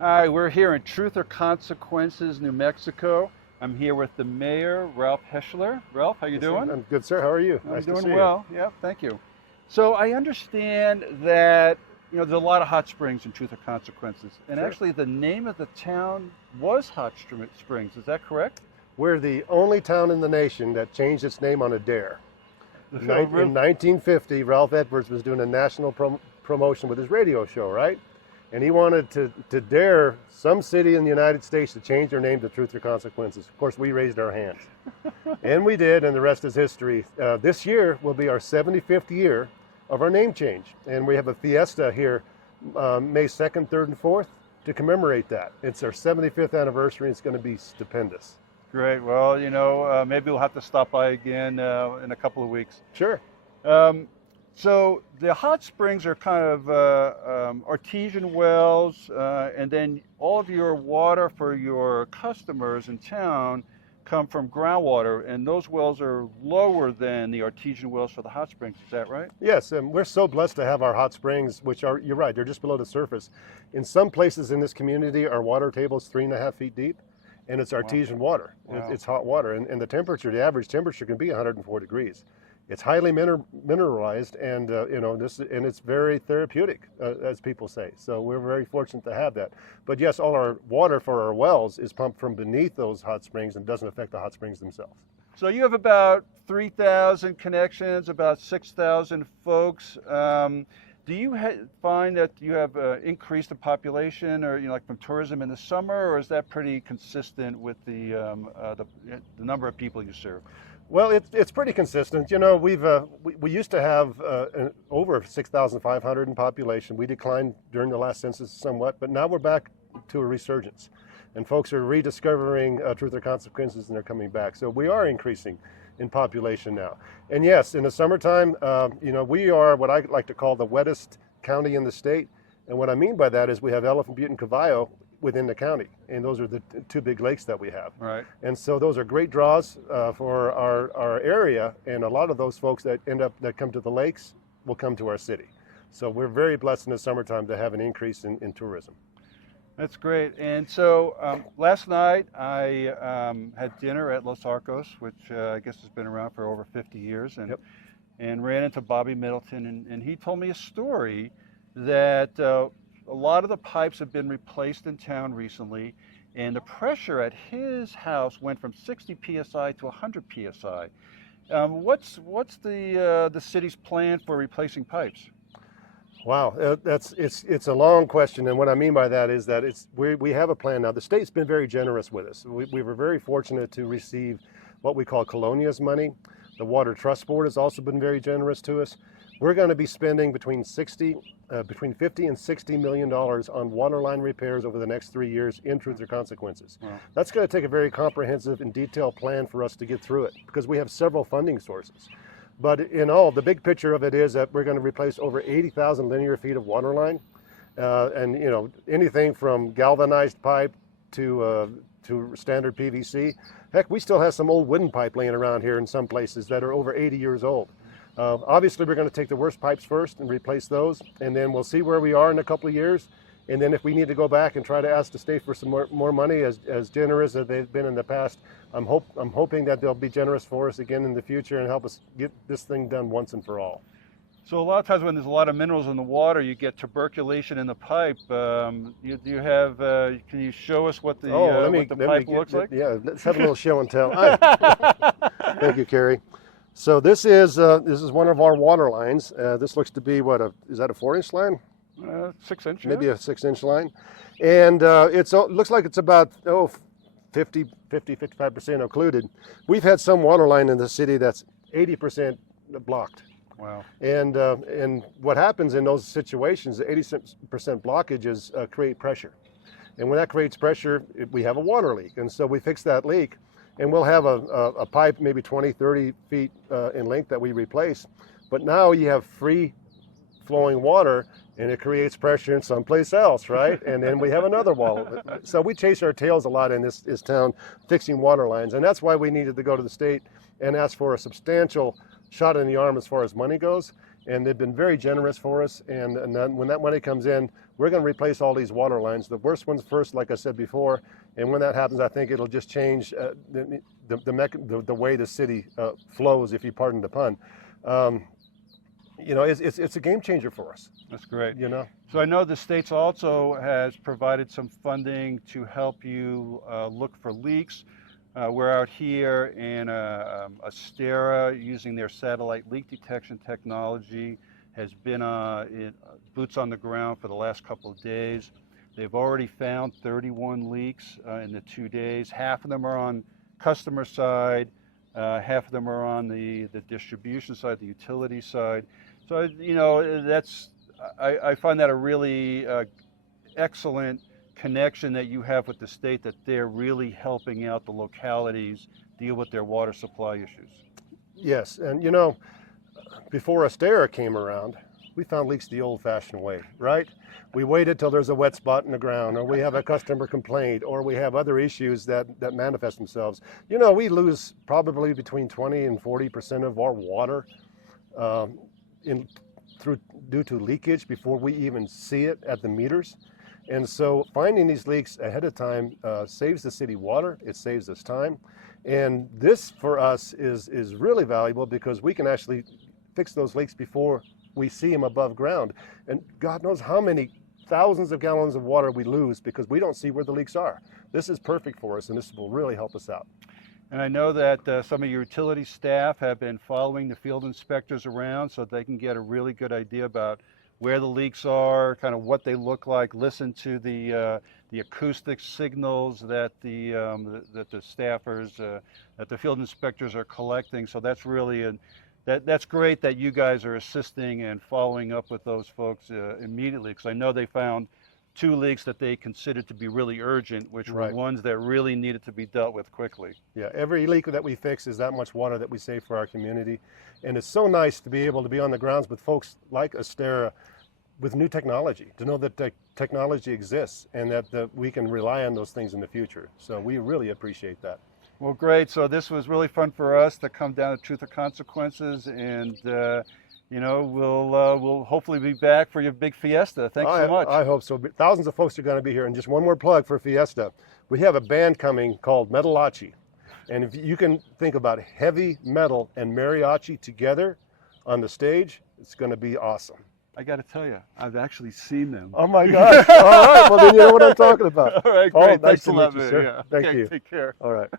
Hi, we're here in Truth or Consequences, New Mexico. I'm here with the mayor, Ralph Hechler. Ralph, how you Yes, doing? I'm good, sir. How are you? I'm Nice to doing see well. Yeah, thank you. So I understand that there's a lot of hot springs in Truth or Consequences, you. and Sure. actually the name of the town was Springs. Is that correct? We're the only town in the nation that changed its name on a dare. Oh, In 1950, Ralph Edwards was doing a national promotion with his radio show, right? And he wanted to dare some city in the United States to change their name to Truth or Consequences. Of course, we raised our hands. And we did, and the rest is history. This year will be our 75th year of our name change. And we have a fiesta here May 2nd, 3rd, and 4th to commemorate that. It's our 75th anniversary. It's going to be stupendous. Great. Well, maybe we'll have to stop by again in a couple of weeks. Sure. So the hot springs are kind of artesian wells, and then all of your water for your customers in town come from groundwater, and those wells are lower than the artesian wells for the hot springs. Is that right? Yes, and we're so blessed to have our hot springs, which are, you're right, they're just below the surface. In some places in this community, our water table is 3.5 feet deep, and it's artesian water. Wow. It's hot water, and the average temperature can be 104 degrees. It's highly mineralized, and and it's very therapeutic, as people say. So we're very fortunate to have that. But yes, all our water for our wells is pumped from beneath those hot springs and doesn't affect the hot springs themselves. So you have about 3,000 connections, about 6,000 folks. Do you find that you have increased the population, or like from tourism in the summer, or is that pretty consistent with the number of people you serve? Well, it's pretty consistent. You know, we used to have over 6,500 in population. We declined during the last census somewhat, but now we're back to a resurgence, and folks are rediscovering Truth or Consequences, and they're coming back. So we are increasing in population now. And yes, in the summertime, we are what I like to call the wettest county in the state. And what I mean by that is we have Elephant Butte and Cavallo within the county, and those are the two big lakes that we have. Right. And so those are great draws for our area, and a lot of those folks that come to the lakes will come to our city. So we're very blessed in the summertime to have an increase in tourism. That's great. And so last night I had dinner at Los Arcos, which I guess has been around for over 50 years, and Yep. and ran into Bobby Middleton, and he told me a story that a lot of the pipes have been replaced in town recently, and the pressure at his house went from 60 psi to 100 psi. What's the city's plan for replacing pipes? Wow, it's a long question, and what I mean by that is that we have a plan now. The state's been very generous with us. We were very fortunate to receive what we call Colonia's money. The Water Trust Board has also been very generous to us. We're going to be spending between 50 and 60 million dollars on water line repairs over the next 3 years in Truth or Consequences. Wow. That's going to take a very comprehensive and detailed plan for us to get through it, because we have several funding sources. But in all, the big picture of it is that we're going to replace over 80,000 linear feet of water line, and anything from galvanized pipe to standard PVC. Heck, we still have some old wooden pipe laying around here in some places that are over 80 years old. Obviously, we're going to take the worst pipes first and replace those, and then we'll see where we are in a couple of years. And then if we need to go back and try to ask the state for some more money, as generous as they've been in the past, I'm hoping that they'll be generous for us again in the future and help us get this thing done once and for all. So a lot of times when there's a lot of minerals in the water, you get tuberculation in the pipe. Do you have? Can you show us what the pipe looks like? Yeah, let's have a little show and tell. Thank you, Kerry. So this is one of our water lines. This looks to be is that a 4-inch line? 6 inch. Maybe a 6-inch line, and it looks like it's about 55% occluded. We've had some water line in the city that's 80% blocked. Wow. And what happens in those situations, the 80% blockages create pressure. And when that creates pressure, we have a water leak. And so we fix that leak, and we'll have a pipe maybe 20, 30 feet in length that we replace. But now you have free flowing water, and it creates pressure in someplace else, right? And then we have another wall. So we chase our tails a lot in this town fixing water lines, and that's why we needed to go to the state and ask for a substantial shot in the arm as far as money goes. and they've been very generous for us. And then when that money comes in, we're going to replace all these water lines. The worst ones first, like I said before. And when that happens, I think it'll just change the way the city flows, if you pardon the pun. You know, it's a game changer for us. That's great. You know. So I know the state's also has provided some funding to help you look for leaks. We're out here in Asterra using their satellite leak detection technology, has been boots on the ground for the last couple of days. They've already found 31 leaks in the 2 days. Half of them are on customer side, half of them are on the distribution side, the utility side. So, you know, I find that a really excellent connection that you have with the state, that they're really helping out the localities deal with their water supply issues. Yes, and you know, before Asterra came around, we found leaks the old-fashioned way, right? We waited till there's a wet spot in the ground, or we have a customer complaint, or we have other issues that manifest themselves. You know, we lose probably between 20 and 40% of our water due to leakage before we even see it at the meters. And so finding these leaks ahead of time saves the city water, it saves us time. And this for us is really valuable because we can actually fix those leaks before we see them above ground. And God knows how many thousands of gallons of water we lose because we don't see where the leaks are. This is perfect for us, and this will really help us out. And I know that some of your utility staff have been following the field inspectors around so they can get a really good idea about where the leaks are, kind of what they look like, listen to the acoustic signals that the staffers, that the field inspectors are collecting. So that's really that's great that you guys are assisting and following up with those folks immediately, because I know they found 2 leaks that they considered to be really urgent, which were ones that really needed to be dealt with quickly. Yeah, every leak that we fix is that much water that we save for our community. And it's so nice to be able to be on the grounds with folks like Asterra with new technology, to know that technology exists and that we can rely on those things in the future. So we really appreciate that. Well, great. So this was really fun for us to come down to Truth or Consequences, and you know, we'll hopefully be back for your big fiesta. Thanks so much. I hope so. Thousands of folks are going to be here. And just one more plug for Fiesta. We have a band coming called Metalachi. And if you can think about heavy metal and mariachi together on the stage, it's going to be awesome. I got to tell you, I've actually seen them. Oh my gosh. All right. Well, then you know what I'm talking about. All right, great. Nice Thanks a lot, sir. Yeah. Thank you. Take care. All right.